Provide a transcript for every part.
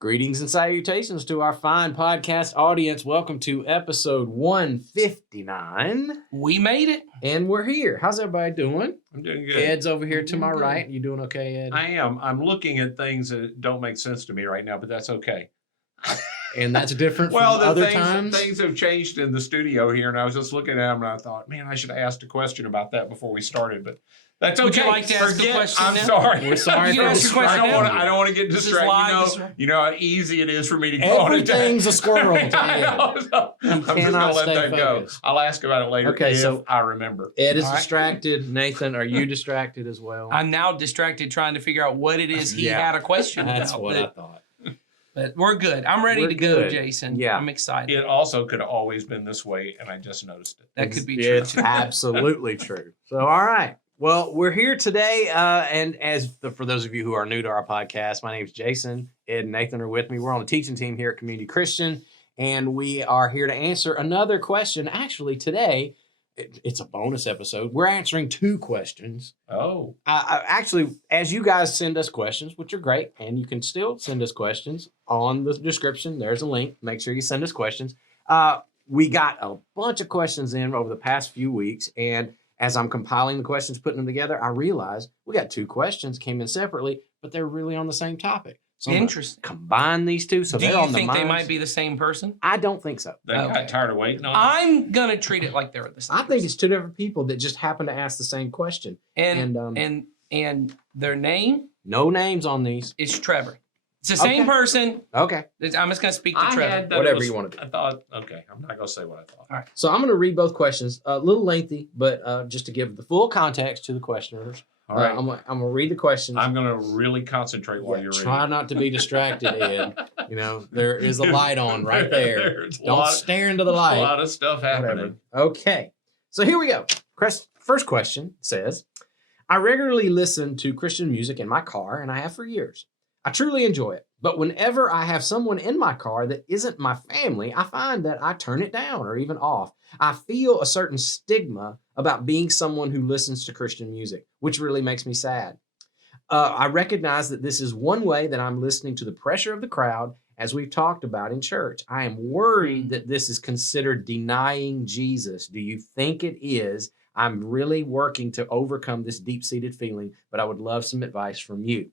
Greetings and salutations to our fine podcast audience. Welcome to episode 159. We made it. And we're here. How's everybody doing? I'm doing good. Ed's over here to my good. right. You doing okay, Ed? I am. I'm looking at things that don't make sense to me right now, but that's okay. And that's different Well, from other things, times? things have changed in the studio here, and I was just looking at them, and I thought, man, I should have asked a question about that before we started, but that's okay. Would you like to ask a question I'm now? sorry. We're sorry You for can ask your question distracting now. you. I don't want to get This is distracted. live. You know how easy it is for me to go on Everything's a squirrel to Ed. I'm just going to cannot let stay that go. focused. I'll ask about it later Okay, if so- I remember. Ed is All right. distracted. Nathan, are you distracted as well? I'm now distracted trying to figure out what it is he Yeah. had a question That's about. what I thought. But we're good. I'm ready We're to go, good. Jason. Yeah. I'm excited. It also could have always been this way, and I just noticed it. That could be Yeah, true. It's absolutely true. So, all right. Well, we're here today, and for those of you who are new to our podcast, my name is Jason. Ed and Nathan are with me. We're on the teaching team here at Community Christian, and we are here to answer another question. Actually, today, it's a bonus episode. We're answering two questions. Oh. Actually, as you guys send us questions, which are great, and you can still send us questions on the description. There's a link. Make sure you send us questions. We got a bunch of questions in over the past few weeks, and as I'm compiling the questions, putting them together, I realized we got two questions came in separately, but they're really on the same topic. So I'm gonna Interesting. combine these two, so Do they're you on the think they minds. might be the same person? I don't think so. They Okay. got tired of waiting on it. I'm gonna treat it like they're the same. I think it's two different people that just happen to ask the same question. and and, and their name No names on these. is Trevor. It's the same Okay. person. Okay. I'm just gonna speak to I Trevor. had that Whatever it was- you want to do. I thought, okay, I'm not going to say what I thought. So I'm going to read both questions. A little lengthy, but just to give the full context to the questioners. All right. I'm going to read the questions. I'm going to really concentrate while Yeah, you're try reading. not to be distracted, Ed. You know, there is a light on right there. There's a Don't lot, stare into the a light. lot of stuff happening. Whatever. Okay. So here we go. First question says, I regularly listen to Christian music in my car, and I have for years. I truly enjoy it. But whenever I have someone in my car that isn't my family, I find that I turn it down or even off. I feel a certain stigma about being someone who listens to Christian music, which really makes me sad. I recognize that this is one way that I'm listening to the pressure of the crowd, as we've talked about in church. I am worried that this is considered denying Jesus. Do you think it is? I'm really working to overcome this deep-seated feeling, but I would love some advice from you.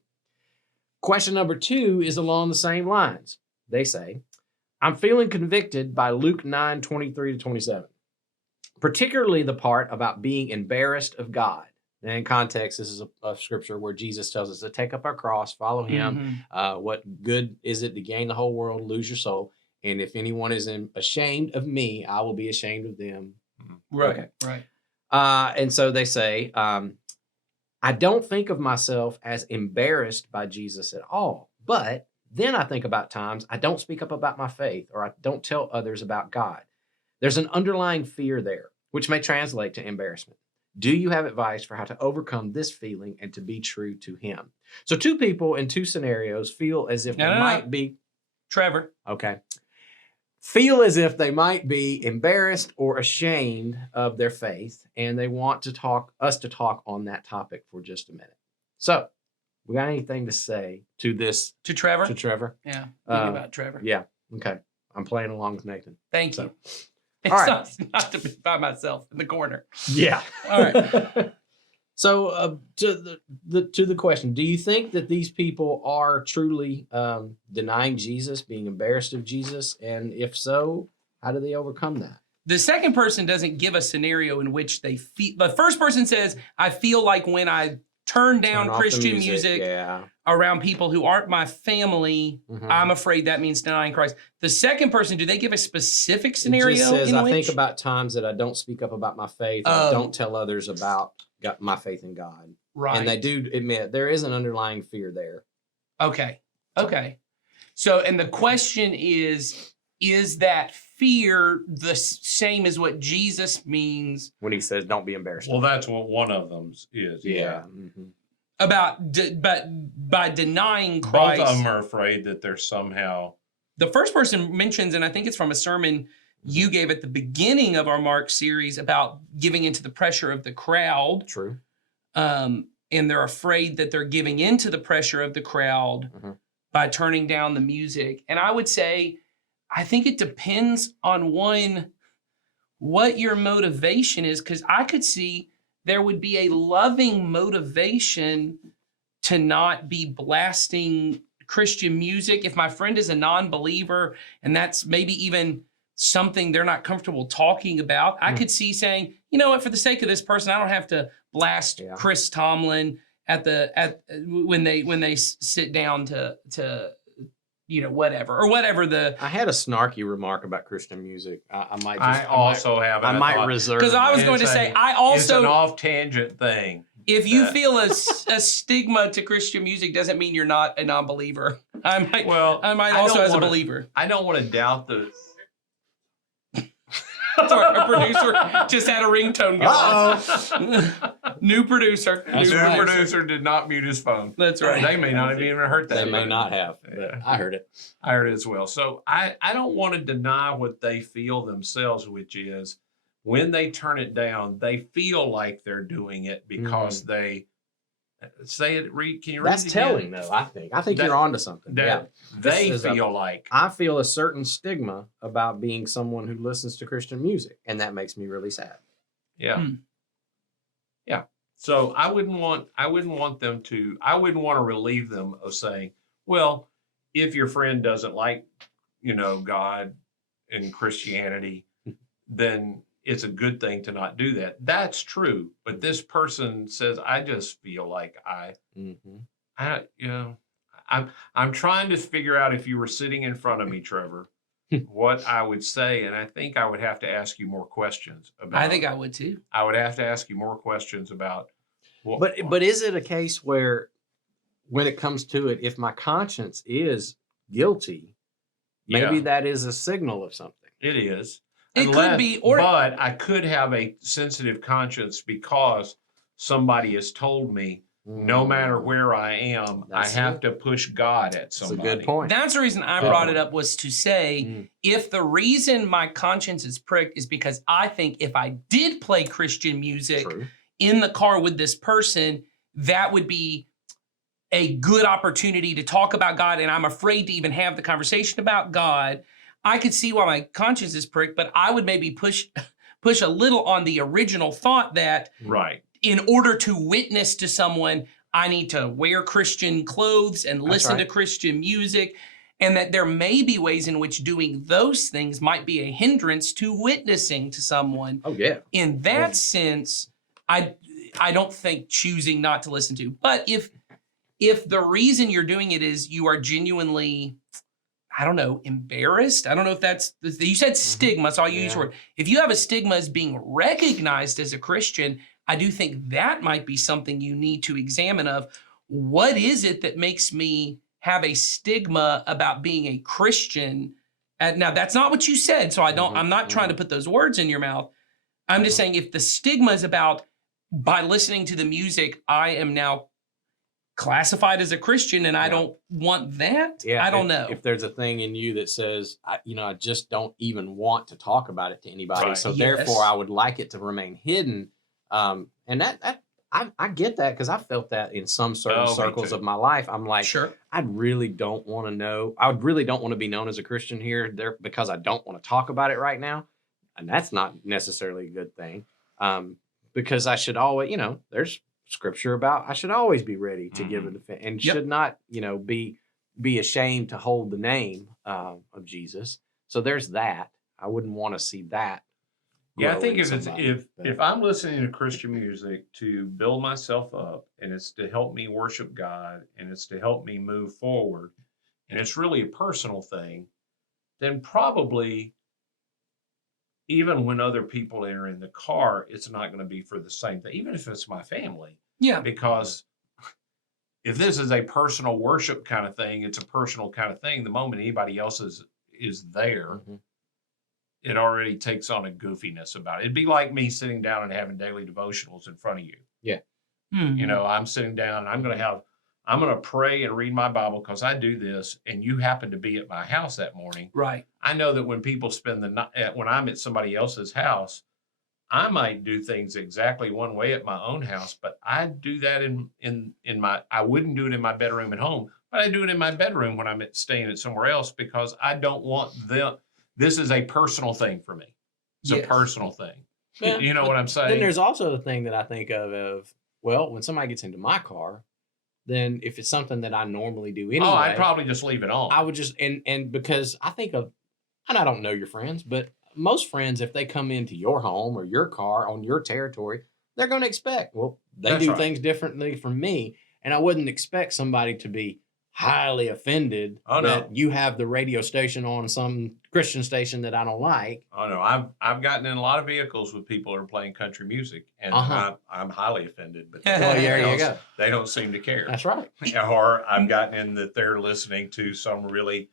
Question number 2 is along the same lines. They say, I'm feeling convicted by Luke 9:23-27, particularly the part about being embarrassed of God. And in context, this is a scripture where Jesus tells us to take up our cross, follow him. Mhm. What good is it to gain the whole world, lose your soul? And if anyone is ashamed of me, I will be ashamed of them. Right. Okay. Right. And so they say, I don't think of myself as embarrassed by Jesus at all. But then I think about times I don't speak up about my faith or I don't tell others about God. There's an underlying fear there, which may translate to embarrassment. Do you have advice for how to overcome this feeling and to be true to him? So two people in two scenarios feel as if they might be, Trevor. okay, feel as if they might be embarrassed or ashamed of their faith, and they want to talk on that topic for just a minute. So, we got anything to say to this, To Trevor? to Trevor? Yeah. Think Uh, about Trevor. Yeah, okay. I'm playing along with Nathan. Thank So, you. It's all right. not to be by myself in the corner. Yeah. All right. So, to the question, do you think that these people are truly denying Jesus, being embarrassed of Jesus? And if so, how do they overcome that? The second person doesn't give a scenario in which they feel. The first person says, I feel like when I turn down Turn off the Christian music Yeah. around people who aren't my family, Mhm. I'm afraid that means denying Christ. The second person, do they give a specific scenario? It just says, in I which? think about times that I don't speak up about my faith. And I Oh. don't tell others about my faith in God. Right. And they do admit there is an underlying fear there. Okay. Okay. So, and the question is that fear the same as what Jesus means When he says, don't be embarrassed. Well, that's what one of them is. yeah. Mhm. about, but by denying Both Christ? of them are afraid that they're somehow. The first person mentions, and I think it's from a sermon you gave at the beginning of our Mark series about giving into the pressure of the crowd. True. And they're afraid that they're giving into the pressure of the crowd Mhm. by turning down the music. And I would say, I think it depends on what your motivation is, because I could see there would be a loving motivation to not be blasting Christian music. If my friend is a non-believer and that's maybe even something they're not comfortable talking about, I could see saying, you know what, for the sake of this person, I don't have to blast Chris Tomlin when they sit down to whatever the. I had a snarky remark about Christian music. I might. I might reserve because I was going to say it's an off tangent thing. If you feel a stigma to Christian music, doesn't mean you're not a non-believer. I might also as a believer. I don't want to doubt the. Sorry, our producer just had a ringtone go. New producer. New producer did not mute his phone. That's right. They may not have even heard that. They may not have. Yeah. I heard it. I heard it as well. So I don't want to deny what they feel themselves, which is when they turn it down, they feel like they're doing it because they say it. Can you read That's it again? telling, though. I think you're onto something. That they feel like. I feel a certain stigma about being someone who listens to Christian music, and that makes me really sad. Yeah. Yeah. So I wouldn't want them to. I wouldn't want to relieve them of saying, well, if your friend doesn't like, God and Christianity, then it's a good thing to not do that. That's true. But this person says, I just feel like I'm trying to figure out, if you were sitting in front of me, Trevor, what I would say. And I think I would have to ask you more questions about. I think I would too. I would have to ask you more questions about. But is it a case where, when it comes to it, if my conscience is guilty, maybe that is a signal of something? It is. It could be, but I could have a sensitive conscience because somebody has told me, no matter where I am, I have to push God at somebody. That's a good point. That's the reason I brought it up, was to say, if the reason my conscience is pricked is because I think if I did play Christian music in the car with this person, that would be a good opportunity to talk about God, and I'm afraid to even have the conversation about God. I could see why my conscience is pricked, but I would maybe push a little on the original thought that in order to witness to someone, I need to wear Christian clothes and listen to Christian music, and that there may be ways in which doing those things might be a hindrance to witnessing to someone. Oh, yeah. In that sense, I don't think choosing not to listen to. But if the reason you're doing it is you are genuinely, I don't know, embarrassed. I don't know if that's, you said stigma, so I'll use your word. If you have a stigma as being recognized as a Christian, I do think that might be something you need to examine of, what is it that makes me have a stigma about being a Christian? And now that's not what you said, so I'm not trying to put those words in your mouth. I'm just saying, if the stigma is about, by listening to the music, I am now classified as a Christian, and I don't want that. I don't know. If there's a thing in you that says, I just don't even want to talk about it to anybody. So therefore I would like it to remain hidden. And that I get that, because I felt that in some certain circles of my life. I'm like, I really don't want to know. I really don't want to be known as a Christian there, because I don't want to talk about it right now. And that's not necessarily a good thing. Because I should always, there's scripture about, I should always be ready to give a defense, and should not, be ashamed to hold the name of Jesus. So there's that. I wouldn't want to see that. Yeah, I think if I'm listening to Christian music to build myself up, and it's to help me worship God, and it's to help me move forward, and it's really a personal thing, then probably even when other people are in the car, it's not going to be for the same thing, even if it's my family. Yeah. Because if this is a personal worship kind of thing, it's a personal kind of thing. The moment anybody else is there, it already takes on a goofiness about it. It'd be like me sitting down and having daily devotionals in front of you. Yeah. I'm sitting down and I'm going to pray and read my Bible because I do this, and you happen to be at my house that morning. Right. I know that when people spend the night, when I'm at somebody else's house, I might do things exactly one way at my own house, but I do that in my, I wouldn't do it in my bedroom at home, but I do it in my bedroom when I'm staying at somewhere else because I don't want them. This is a personal thing for me. It's a Yes. personal thing. Yeah, You know what I'm saying? Then there's also the thing that I think of, well, when somebody gets into my car, then if it's something that I normally do anyway, Oh, I'd probably just leave it on. I would just, and because I think of, and I don't know your friends, but most friends, if they come into your home or your car on your territory, they're going to expect, well, they That's do right. things differently from me. And I wouldn't expect somebody to be highly offended Oh, no. that you have the radio station on some Christian station that I don't like. Oh no, I've gotten in a lot of vehicles with people who are playing country music, and I'm highly offended. But Well, there you go. They don't seem to care. That's right. Or I've gotten in that they're listening to some really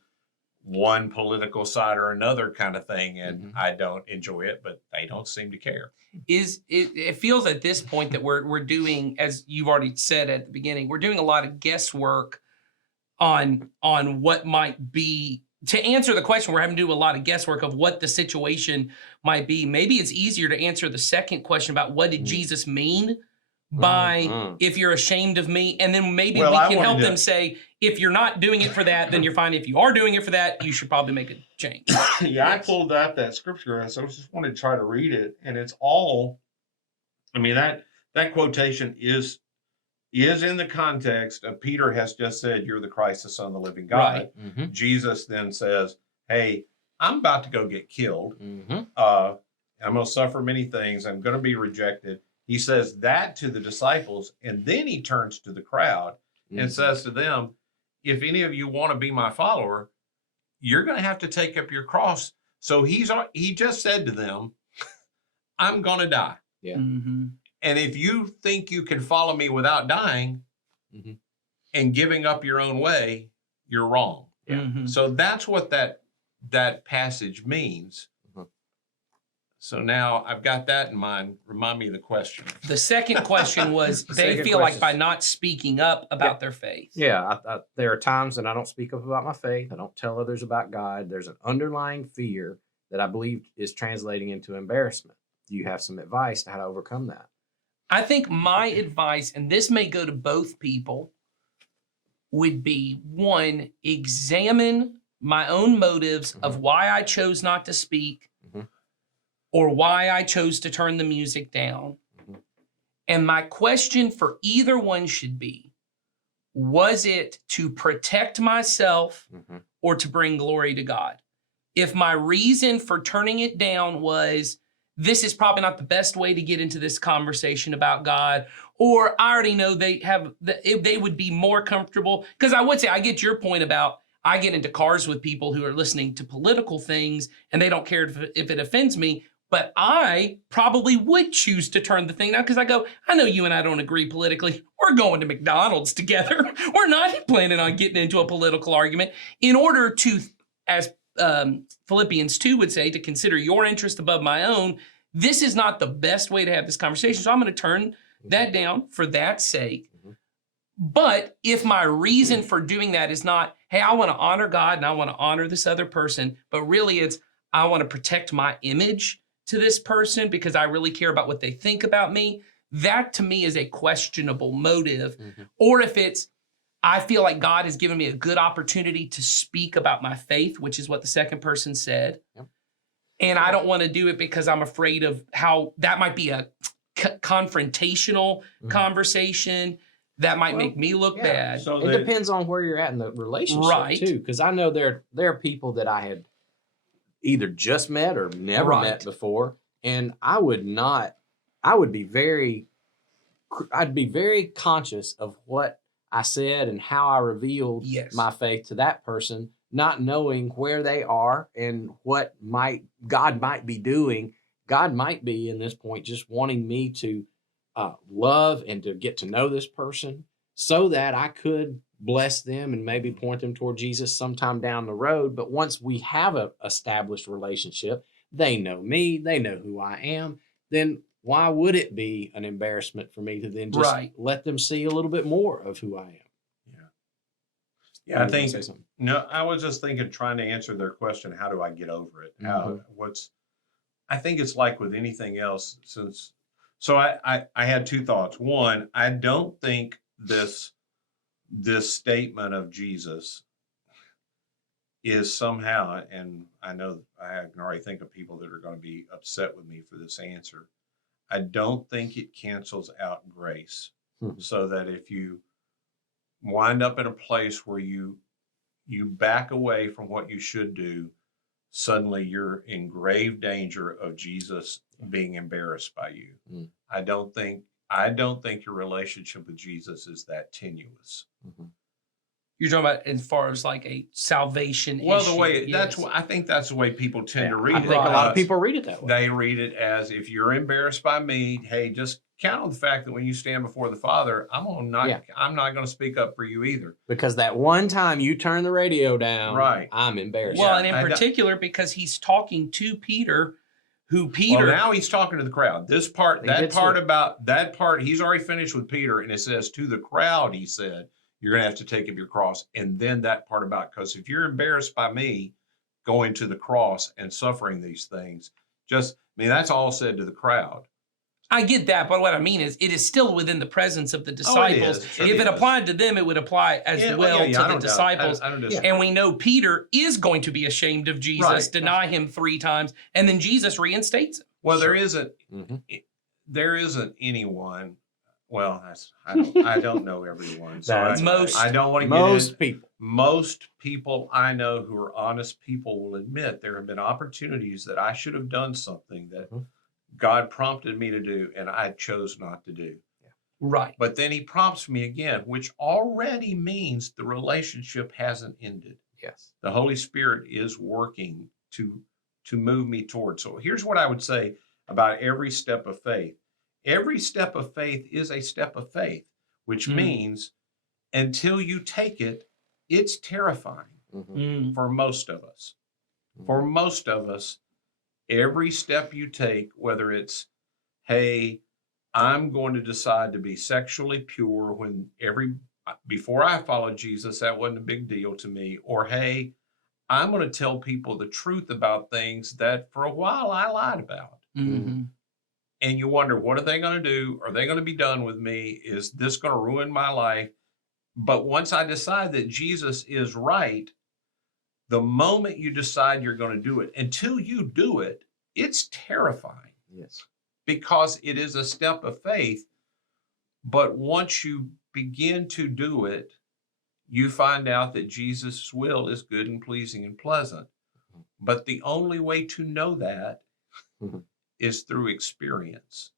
one political side or another kind of thing, and I don't enjoy it, but they don't seem to care. It feels at this point that we're doing, as you've already said at the beginning, we're doing a lot of guesswork on what might be. To answer the question, we're having to do a lot of guesswork of what the situation might be. Maybe it's easier to answer the second question about what did Jesus mean by if you're ashamed of me, and then maybe we can help them say, if you're not doing it for that, then you're fine. If you are doing it for that, you should probably make a change. Yeah, I pulled out that scripture, and so I just wanted to try to read it, and it's all. I mean, that quotation is in the context of Peter has just said, "You're the Christ, the Son of the living God." Right. Jesus then says, "Hey, I'm about to go get killed. Mm-hmm. I'm going to suffer many things. I'm going to be rejected." He says that to the disciples, and then he turns to the crowd and says to them, "If any of you want to be my follower, you're going to have to take up your cross." So he just said to them, "I'm going to die. Yeah. Mm-hmm. And if you think you can follow me without dying and giving up your own way, you're wrong." Yeah. Mm-hmm. So that's what that passage means. So now I've got that in mind. Remind me of the question. The second question was, they Second feel like question. by not speaking up about their faith. Yeah, there are times that I don't speak up about my faith. I don't tell others about God. There's an underlying fear that I believe is translating into embarrassment. Do you have some advice to how to overcome that? I think my advice, and this may go to both people, would be one, examine my own motives of why I chose not to speak or why I chose to turn the music down. And my question for either one should be, was it to protect myself or to bring glory to God? If my reason for turning it down was, this is probably not the best way to get into this conversation about God, or I already know they would be more comfortable. Because I would say, I get your point about, I get into cars with people who are listening to political things and they don't care if it offends me, but I probably would choose to turn the thing down because I go, I know you and I don't agree politically. We're going to McDonald's together. We're not planning on getting into a political argument. In order to, as Philippians 2 would say, to consider your interest above my own, this is not the best way to have this conversation. So I'm going to turn that down for that sake. But if my reason for doing that is not, hey, I want to honor God and I want to honor this other person, but really it's, I want to protect my image to this person because I really care about what they think about me, that to me is a questionable motive. Or if it's, I feel like God has given me a good opportunity to speak about my faith, which is what the second person said. And I don't want to do it because I'm afraid of how that might be a confrontational conversation that might make me look bad. So It depends on where you're at in the relationship, Right. too. Because I know there are people that I had either just met or never met before, and I'd be very conscious of what I said and how I revealed my faith to that person, not knowing where they are and what God might be doing. God might be in this point just wanting me to love and to get to know this person so that I could bless them and maybe point them toward Jesus sometime down the road. But once we have a established relationship, they know me, they know who I am, then why would it be an embarrassment for me to then just let them see a little bit more of who I am? Yeah, I think, no, I was just thinking, trying to answer their question, how do I get over it? I think it's like with anything else, so I had two thoughts. One, I don't think this this statement of Jesus is somehow, and I know I can already think of people that are going to be upset with me for this answer. I don't think it cancels out grace. So that if you wind up in a place where you back away from what you should do, suddenly you're in grave danger of Jesus being embarrassed by you. Mm. I don't think your relationship with Jesus is that tenuous. Mm-hmm. You're talking about as far as like a salvation Well, issue. the way yes. I think that's the way people tend to read I it. think a lot of people read it that way. They read it as, if you're embarrassed by me, hey, just count on the fact that when you stand before the Father, I'm not going to speak up for you either. Because that one time you turn the radio down, Right. I'm embarrassed. Well, Yeah, and in I don't- particular because he's talking to Peter, who Peter. Well, now he's talking to the crowd. He's already finished with Peter, and it says to the crowd, he said, you're going to have to take up your cross. And then that part about, because if you're embarrassed by me going to the cross and suffering these things, that's all said to the crowd. I get that, but what I mean is, it is still within the presence of the disciples. is. If it applied to them, it would apply as Yeah, well yeah, I to the don't doubt it. disciples. I don't disagree. And we know Peter is going to be ashamed of Jesus, Right. deny him 3 times, and then Jesus reinstates him. Well, Sure. there isn't anyone. Well, I don't know everyone. So That's right. I don't want to Most people. Most people I know who are honest people will admit there have been opportunities that I should have done something that Mhm. God prompted me to do, and I chose not to do. Right. But then he prompts me again, which already means the relationship hasn't ended. Yes. The Holy Spirit is working to move me toward. So here's what I would say about every step of faith. Every step of faith is a step of faith, which Mm. means until you take it, it's terrifying Mhm. for most of us. For most of us, every step you take, whether it's, hey, I'm going to decide to be sexually pure before I followed Jesus, that wasn't a big deal to me. Or, hey, I'm going to tell people the truth about things that for a while I lied about. Mhm. And you wonder, what are they going to do? Are they going to be done with me? Is this going to ruin my life? But once I decide that Jesus is right, the moment you decide you're going to do it, until you do it, it's terrifying. Yes. Because it is a step of faith. But once you begin to do it, you find out that Jesus' will is good and pleasing and pleasant. But the only way to know that Mhm. is through experience,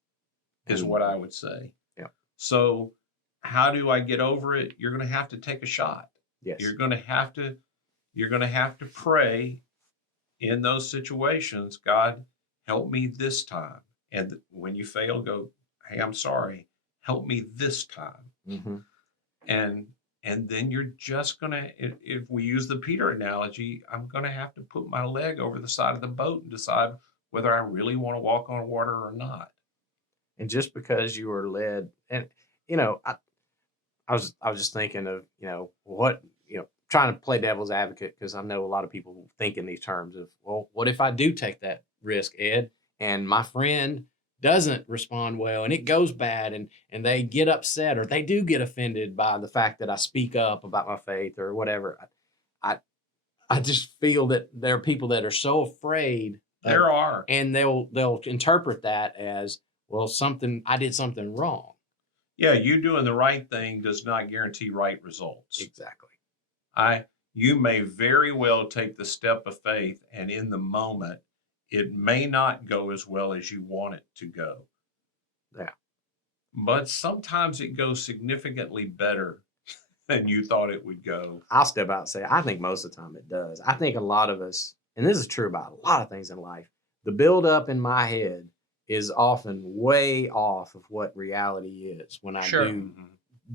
is what I would say. Yeah. So how do I get over it? You're going to have to take a shot. Yes. You're going to have to pray in those situations. God, help me this time. And when you fail, go, hey, I'm sorry. Help me this time. Mhm. And then you're just going to, if we use the Peter analogy, I'm going to have to put my leg over the side of the boat and decide whether I really want to walk on water or not. And just because you were led, and I was just thinking of trying to play devil's advocate, because I know a lot of people think in these terms of, well, what if I do take that risk, Ed, and my friend doesn't respond well and it goes bad, and they get upset or they do get offended by the fact that I speak up about my faith or whatever. I just feel that there are people that are so afraid. There are. And they'll interpret that as, well, I did something wrong. Yeah, you doing the right thing does not guarantee right results. Exactly. You may very well take the step of faith, and in the moment, it may not go as well as you want it to go. Yeah. But sometimes it goes significantly better than you thought it would go. I'll step out and say, I think most of the time it does. I think a lot of us, and this is true about a lot of things in life, the buildup in my head is often way off of what reality is when I Sure.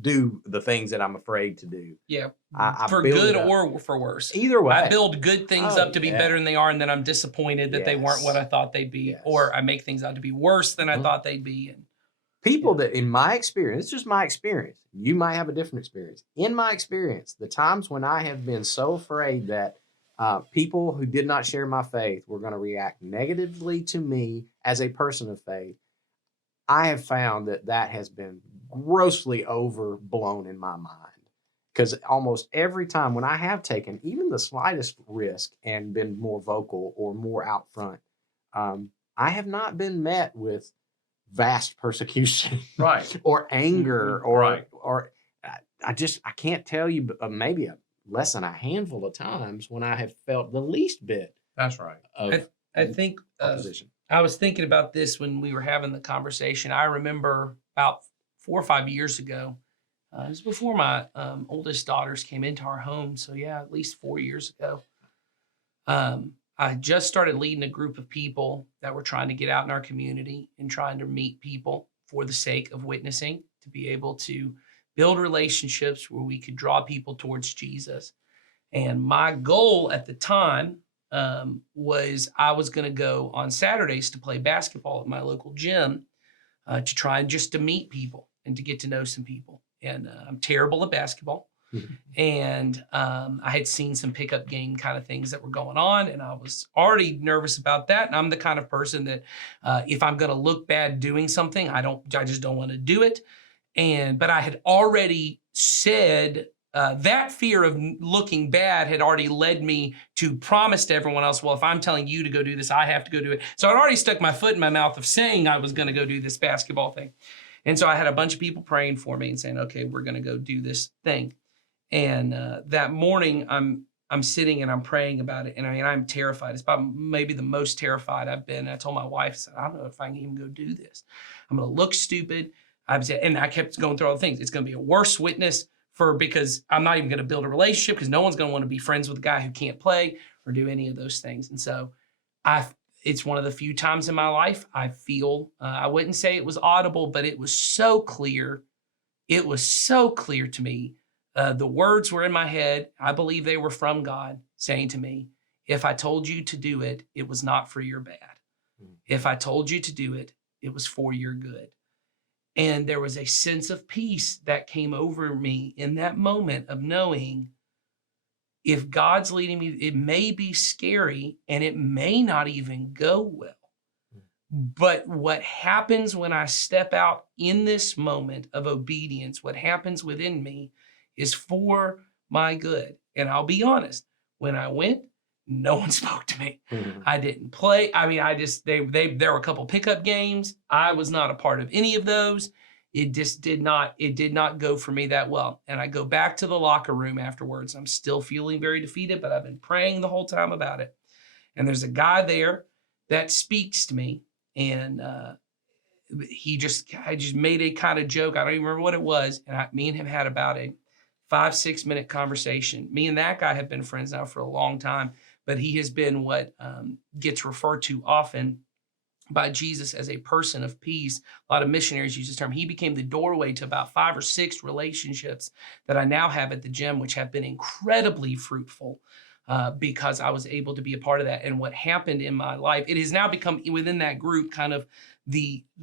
do the things that I'm afraid to do. Yeah. I For build good it up. or for worse. Either way. I build good things Oh, up to be yeah. better than they are, and then I'm disappointed that they weren't Yes. what I thought they'd be, Yes. or I make things out to be worse than I Mhm. thought they'd be. And People that, in my experience, it's just my experience. You might have a different experience. In my experience, the times when I have been so afraid that people who did not share my faith were going to react negatively to me as a person of faith, I have found that has been grossly overblown in my mind. Because almost every time when I have taken even the slightest risk and been more vocal or more out front, I have not been met with vast persecution Right. or anger Mhm. or Right. or I can't tell you, but maybe less than a handful of times when I have felt the least bit That's right. of I think opposition. I was thinking about this when we were having the conversation. I remember about 4 or 5 years ago. It was before my oldest daughters came into our home. So yeah, at least 4 years ago. I just started leading a group of people that were trying to get out in our community and trying to meet people for the sake of witnessing, to be able to build relationships where we could draw people towards Jesus. And my goal at the time was I was going to go on Saturdays to play basketball at my local gym to try and just to meet people and to get to know some people. And I'm terrible at basketball. And I had seen some pickup game kind of things that were going on, and I was already nervous about that. And I'm the kind of person that if I'm going to look bad doing something, I just don't want to do it. But I had already said that fear of looking bad had already led me to promise to everyone else, well, if I'm telling you to go do this, I have to go do it. So I'd already stuck my foot in my mouth of saying I was going to go do this basketball thing. And so I had a bunch of people praying for me and saying, okay, we're going to go do this thing. And that morning, I'm sitting and I'm praying about it. And I mean, I'm terrified. It's about maybe the most terrified I've been. I told my wife, I said, I don't know if I can even go do this. I'm going to look stupid. And I kept going through all the things. It's going to be a worse witness because I'm not even going to build a relationship because no one's going to want to be friends with a guy who can't play or do any of those things. And so it's one of the few times in my life I feel, I wouldn't say it was audible, but it was so clear. It was so clear to me. The words were in my head. I believe they were from God saying to me, if I told you to do it, it was not for your bad. If I told you to do it, it was for your good. And there was a sense of peace that came over me in that moment of knowing if God's leading me, it may be scary and it may not even go well. But what happens when I step out in this moment of obedience, what happens within me is for my good. And I'll be honest, when I went, no one spoke to me. I didn't play. I mean, there were a couple pickup games. I was not a part of any of those. It did not go for me that well. And I go back to the locker room afterwards. I'm still feeling very defeated, but I've been praying the whole time about it. And there's a guy there that speaks to me. And I just made a kind of joke. I don't even remember what it was. And me and him had about a 5-6 minute conversation. Me and that guy have been friends now for a long time, but he has been what gets referred to often by Jesus as a person of peace. A lot of missionaries use this term. He became the doorway to about 5 or 6 relationships that I now have at the gym, which have been incredibly fruitful because I was able to be a part of that. And what happened in my life, it has now become within that group kind of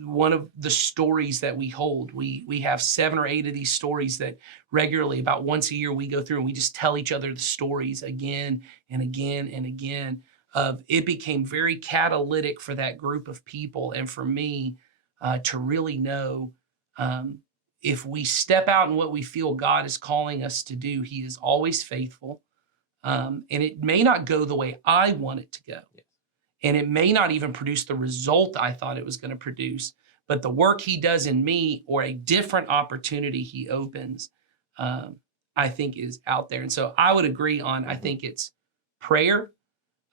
one of the stories that we hold. We have 7 or 8 of these stories that regularly, about once a year, we go through and we just tell each other the stories again and again and again. It became very catalytic for that group of people and for me to really know if we step out in what we feel God is calling us to do, He is always faithful. And it may not go the way I want it to go. And it may not even produce the result I thought it was going to produce. But the work He does in me or a different opportunity He opens, I think is out there. And so I would agree on, I think it's prayer.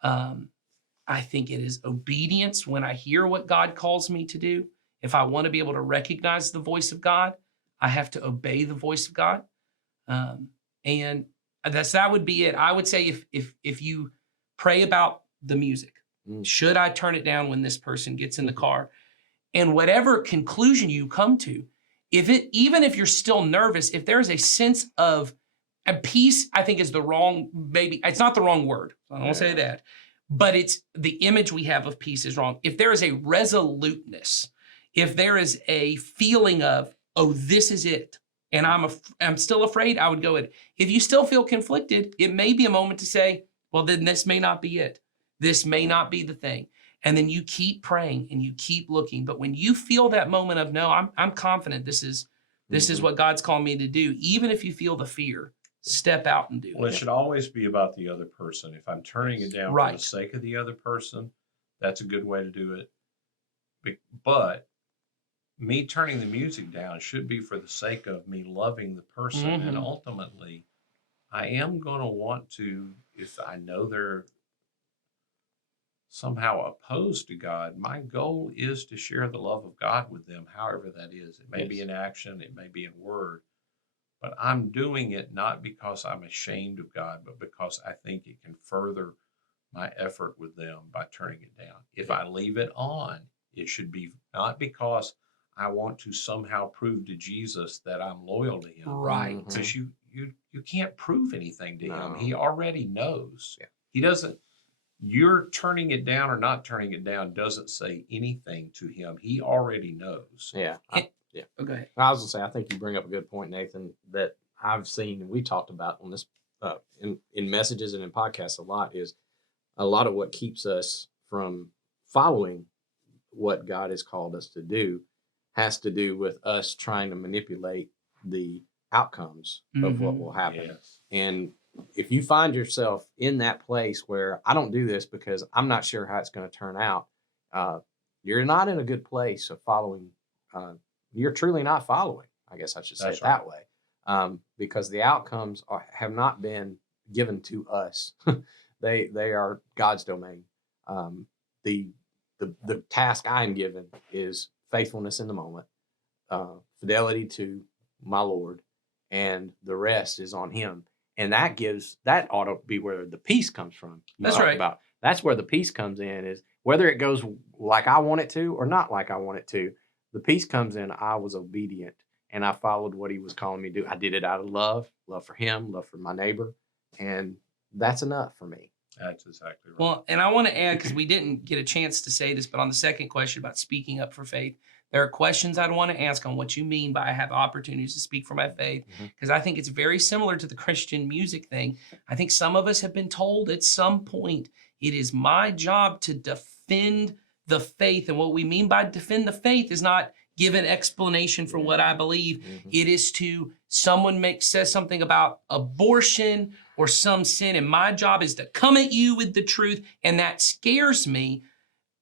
I think it is obedience when I hear what God calls me to do. If I want to be able to recognize the voice of God, I have to obey the voice of God. And that would be it. I would say if you pray about the music, should I turn it down when this person gets in the car? And whatever conclusion you come to, even if you're still nervous, if there's a sense of peace, I think is it's not the wrong word. I don't want to say that, but it's the image we have of peace is wrong. If there is a resoluteness, if there is a feeling of, oh, this is it, and I'm still afraid, I would go it. If you still feel conflicted, it may be a moment to say, well, then this may not be it. This may not be the thing. And then you keep praying and you keep looking. But when you feel that moment of, no, I'm confident this is what God's calling me to do. Even if you feel the fear, step out and do Well, it it. should always be about the other person. If I'm turning it down for Right. the sake of the other person, that's a good way to do it. But me turning the music down should be for the sake of me loving the person. And Mhm. ultimately, I am going to want to, if I know they're somehow opposed to God, my goal is to share the love of God with them, however that is. It may be in action, it may be in word, but I'm doing it not because I'm ashamed of God, but because I think it can further my effort with them by turning it down. If I leave it on, it should be not because I want to somehow prove to Jesus that I'm loyal to him. Right. Mhm. Because you can't prove anything to him. No. He already knows. Yeah. He doesn't. You're turning it down or not turning it down doesn't say anything to him. He already knows. Yeah. Oh, go ahead. I was gonna say, I think you bring up a good point, Nathan, that I've seen and we talked about on this in messages and in podcasts a lot, is a lot of what keeps us from following what God has called us to do has to do with us trying to manipulate the outcomes of what Mhm. will happen. Yes. And if you find yourself in that place where I don't do this because I'm not sure how it's going to turn out, you're not in a good place of following. You're truly not following. I guess I should say That's it that way, because the outcomes have not been given to us. They are God's domain. The the task I'm given is faithfulness in the moment, fidelity to my Lord, and the rest is on Him. And that ought to be where the peace comes from. That's talked right. About. That's where the peace comes in, is whether it goes like I want it to or not like I want it to. The peace comes in. I was obedient and I followed what He was calling me to do. I did it out of love for Him, love for my neighbor, and that's enough for me. That's exactly right. Well, and I want to add, because we didn't get a chance to say this, but on the second question about speaking up for faith, there are questions I'd want to ask on what you mean by I have opportunities to speak for my faith, because I think it's very similar to the Christian music thing. I think some of us have been told at some point it is my job to defend the faith. And what we mean by defend the faith is not give an explanation for what I believe. It is to someone says something about abortion or some sin, and my job is to come at you with the truth, and that scares me.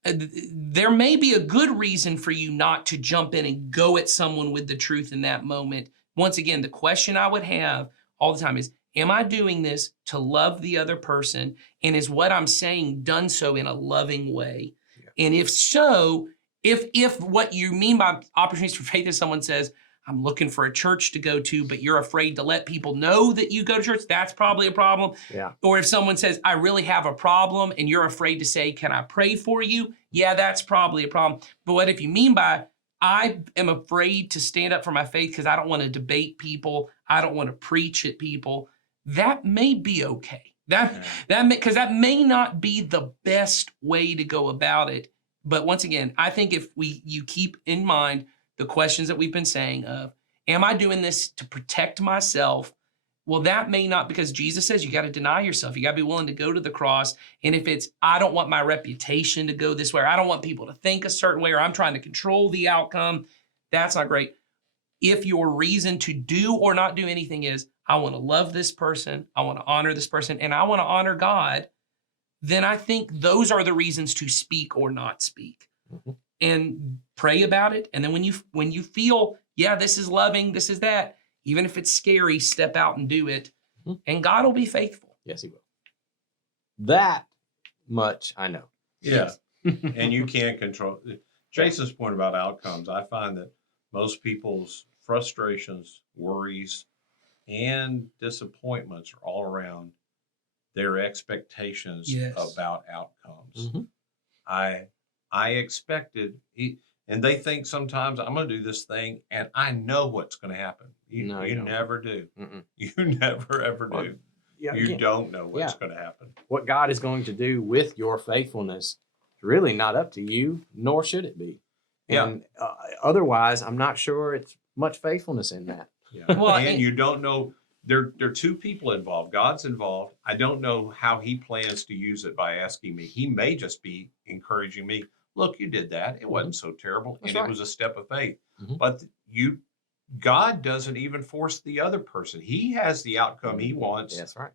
There may be a good reason for you not to jump in and go at someone with the truth in that moment. Once again, the question I would have all the time is, am I doing this to love the other person? And is what I'm saying done so in a loving way? Yeah. And if so, if what you mean by opportunities for faith is someone says, I'm looking for a church to go to, but you're afraid to let people know that you go to church, that's probably a problem. Yeah. Or if someone says, I really have a problem, and you're afraid to say, can I pray for you? Yeah, that's probably a problem. But what if you mean by, I am afraid to stand up for my faith because I don't want to debate people, I don't want to preach at people, that may be okay. Because that may not be the best way to go about it. But once again, I think if you keep in mind the questions that we've been saying of, am I doing this to protect myself? Well, that may not, because Jesus says you got to deny yourself. You got to be willing to go to the cross. And if it's, I don't want my reputation to go this way, or I don't want people to think a certain way, or I'm trying to control the outcome, that's not great. If your reason to do or not do anything is, I want to love this person, I want to honor this person, and I want to honor God, then I think those are the reasons to speak or not speak. Mm-hmm. And pray about it. And then when you feel, yeah, this is loving, this is that, even if it's scary, step out and do it. Mm-hmm. And God will be faithful. Yes, He will. That much I know. Yeah. And you can't control. Jason's point about outcomes, I find that most people's frustrations, worries, and disappointments are all around their expectations about outcomes. Mm-hmm. I expected, and they think sometimes I'm going to do this thing and I know what's going to happen. You never do. Mm-mm. You never, ever do. Yeah, you don't know what's going to happen. What God is going to do with your faithfulness is really not up to you, nor should it be. And otherwise, I'm not sure it's much faithfulness in that. Yeah. Well, and you don't know. There are two people involved. God's involved. I don't know how He plans to use it by asking me. He may just be encouraging me. Look, you did that. It wasn't so terrible. That's and right. It was a step of faith. Mm-hmm. But God doesn't even force the other person. He has the outcome he wants. That's right.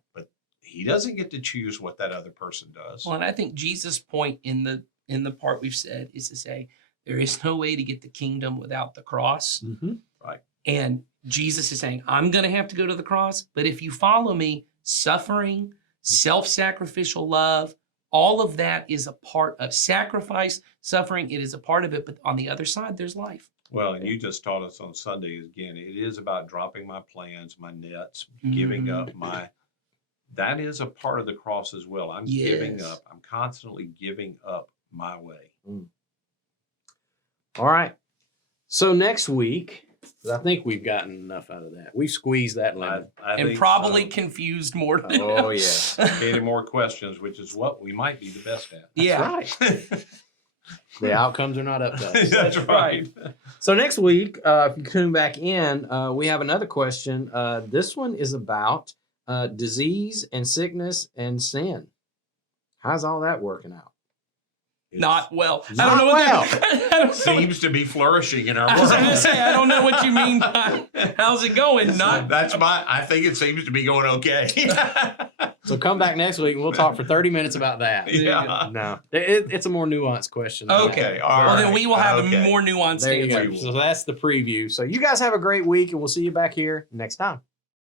He doesn't get to choose what that other person does. Well, and I think Jesus' point in the part we've said is to say there is no way to get the kingdom without the cross. Mm-hmm. And Jesus is saying, I'm going to have to go to the cross, but if you follow me, suffering, self-sacrificial love, all of that is a part of sacrifice, suffering. It is a part of it, but on the other side, there's life. Well, and you just taught us on Sunday again, it is about dropping my plans, my nets, giving Mhm. up that is a part of the cross as well. I'm giving Yes. up. I'm constantly giving up my way. All right. So next week, 'cause I think we've gotten enough out of that. We squeezed that lemon. I And think probably so. confused more than Oh, else. Any more questions, which is what we might be the best at. Yeah. Right. The outcomes are not up to us. That's right. So next week, if you tune back in, we have another question. This one is about disease and sickness and sin. How's all that working out? Not well. I Not don't know well. what I don't know. Seems to be flourishing in our I was going to world. say, I don't know what you mean by how's it going? Not I think it seems to be going okay. So come back next week and we'll talk for 30 minutes about that. Yeah. No, it's a more nuanced question. Okay. All well, right. then we will have Okay. a more nuanced There you answer. go. So that's the preview. So you guys have a great week and we'll see you back here next time.